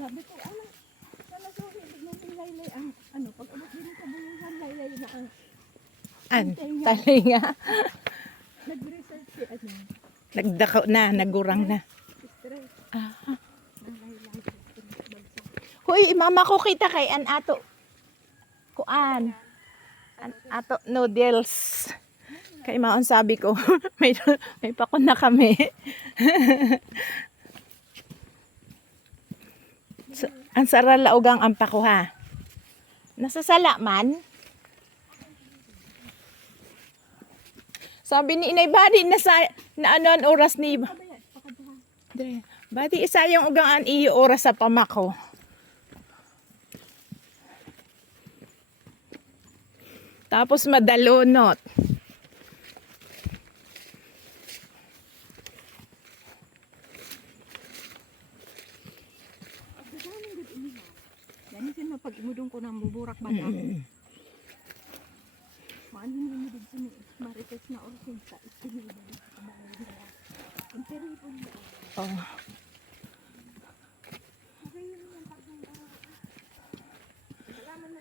Sabi ko, ano, sana so, hindi mo laylay ang, ano, pag abot din sa bulungan, laylay na ang Talinga. nag-research si, ano, Nagdakaw na, nagurang na. stress, Ah. na laylay, bagsak. Hoy, mama ko kita kay an ato. Kuan. An ato noodles. Kay maon sabi ko, may pakon na kami. So, ang saralaogang ang pako ha. Nasasala man. Sabi ni Inay Badi na ano ang oras ni Dre. Badi isa yung ugang iyo oras sa pamako. Tapos madalunot. Yan yung pag imudong ko ng buburak ba na? Maan hindi mo din sini marites na orsin sa itinili. Ang teripon mo. Oh.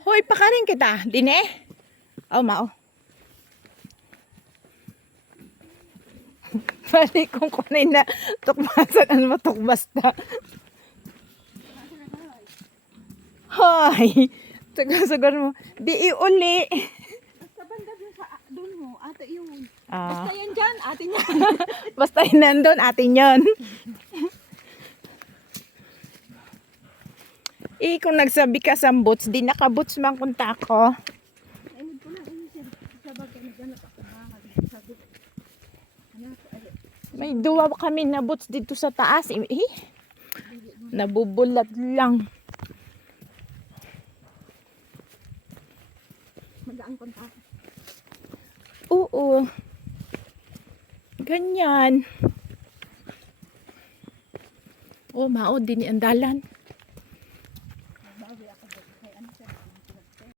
Hoy, pakarin kita. Dine? Oh, mao. Balik kung kunin na tukbasan ang matukbas na. Hoy! Sagar mo. Di iuli. Basta banda dun sa dun mo, ate yun. Ah. Basta yan dyan, ate niya. Basta yun nandun, atin yun. Kung nagsabi ka sa boots, di nakaboots man kunta ko. Ayun ko na, sa bagay na gano'n ako mahal. Sabi ko, anak, May duwa kami na boots dito sa taas. Nabubulat lang. magaan kontak. Oo. Ganyan. Oh, mao din ang dalan.